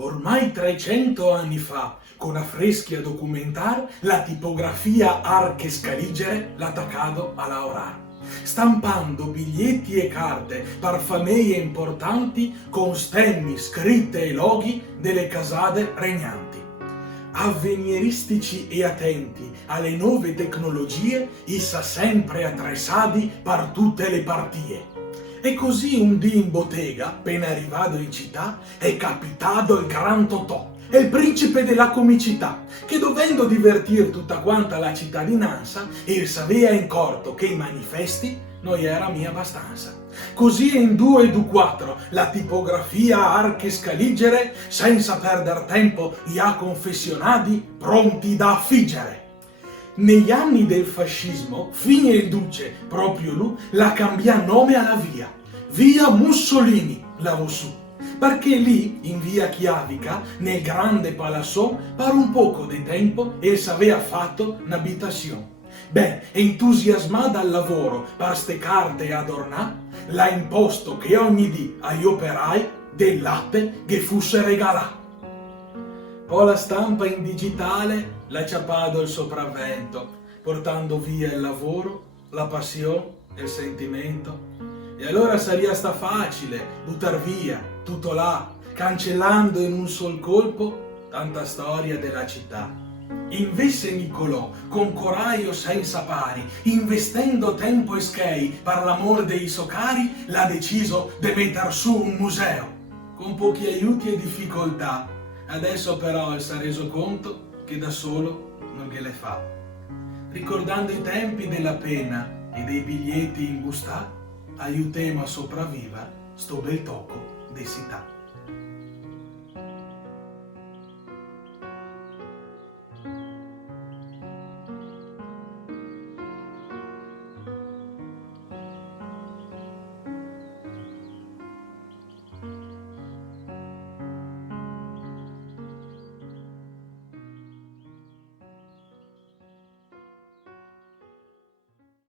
Ormai 300 anni fa, con affreschi a documentar, la tipografia Arche Scaligere l'attacado a laurar, stampando biglietti e carte per famiglie importanti con stemmi, scritte e loghi delle casate regnanti. Avveniristici e attenti alle nuove tecnologie, issa sempre attrezzati per tutte le partie. E così un dì in bottega, appena arrivato in città, è capitato il gran Totò, il principe della comicità, che dovendo divertir tutta quanta la cittadinanza, il s'avea incorto che i manifesti non era mia abbastanza. Così in 2 e 4 la tipografia Arche Scaligere, senza perder tempo, gli ha confessionati pronti da affiggere. Negli anni del fascismo, Fine il Duce, proprio lui, la cambia nome alla via Mussolini, la su, perché lì, in via Chiavica, nel grande palazzò, per un poco di tempo, el s'avea fatto un'abitazione. Ben, entusiasmata al lavoro per ste carte adornà, l'ha imposto che ogni dì agli operai del latte che fosse regalà. Poi la stampa in digitale l'ha ciapato il sopravvento, portando via il lavoro, la passione e il sentimento. E allora sarebbe sta facile buttar via tutto là, cancellando in un sol colpo tanta storia della città. Invece Nicolò, con coraggio senza pari, investendo tempo e schei per l'amor dei socari, l'ha deciso di metter su un museo, con pochi aiuti e difficoltà. Adesso però si è reso conto che da solo non gliele fa. Ricordando i tempi della pena e dei biglietti in bustà, aiutiamo a sopravvivere sto bel tocco di città.